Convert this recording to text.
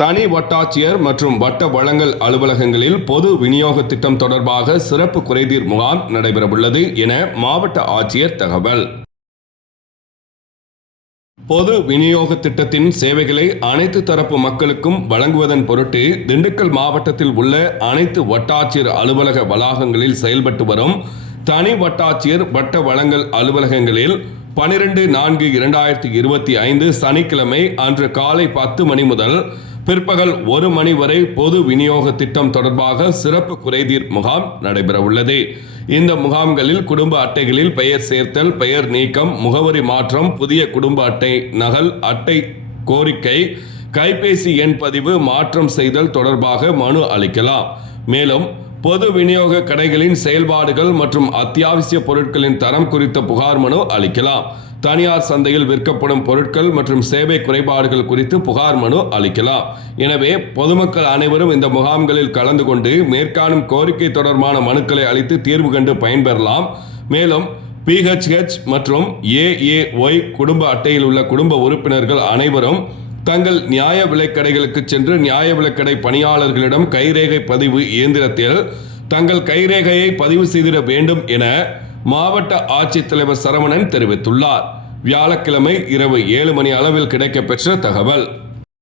தனி வட்டாட்சியர் மற்றும் வட்ட வழங்கல் அலுவலகங்களில் பொது விநியோக திட்டம் தொடர்பாக சிறப்பு குறைதீர் முகாம் நடைபெறவுள்ளது என மாவட்ட ஆட்சியர் தகவல். பொது விநியோக திட்டத்தின் சேவைகளை அனைத்து தரப்பு மக்களுக்கும் வழங்குவதன் பொருட்டு திண்டுக்கல் மாவட்டத்தில் உள்ள அனைத்து வட்டாட்சியர் அலுவலக வளாகங்களில் செயல்பட்டு வரும் தனி வட்டாட்சியர் வட்ட வழங்கல் அலுவலகங்களில் 12/4/2025 சனிக்கிழமை அன்று காலை 10 மணி முதல் பிற்பகல் 1 மணி வரை பொது விநியோக திட்டம் தொடர்பாக சிறப்பு குறைதீர் முகாம் நடைபெறவுள்ளது. இந்த முகாம்களில் குடும்ப அட்டைகளில் பெயர் சேர்த்தல், பெயர் நீக்கம், முகவரி மாற்றம், புதிய குடும்ப அட்டை நகல், அட்டை கோரிக்கை, கைபேசி எண் பதிவு மாற்றம் செய்தல் தொடர்பாக மனு அளிக்கலாம். மேலும் பொது விநியோக கடைகளின் செயல்பாடுகள் மற்றும் அத்தியாவசிய பொருட்களின் தரம் குறித்த புகார் மனு அளிக்கலாம். தனியார் சந்தையில் விற்கப்படும் பொருட்கள் மற்றும் சேவை குறைபாடுகள் குறித்து புகார் மனு அளிக்கலாம். எனவே பொதுமக்கள் அனைவரும் இந்த முகாம்களில் கலந்து கொண்டு மேற்காணும் கோரிக்கை தொடர்பான மனுக்களை அளித்து தீர்வு கண்டு பயன்பெறலாம். மேலும் PHH மற்றும் AAY குடும்ப அட்டையில் உள்ள குடும்ப உறுப்பினர்கள் அனைவரும் தங்கள் நியாய விலைக்கடைகளுக்கு சென்று நியாய விலைக்கடை பணியாளர்களிடம் கைரேகை பதிவு இயந்திரத்தில் தங்கள் கைரேகையை பதிவு செய்திட வேண்டும் என மாவட்ட ஆட்சித்தலைவர் சரவணன் தெரிவித்துள்ளார். வியாழக்கிழமை இரவு 7 மணி அளவில் கிடைக்கப்பெற்ற தகவல்.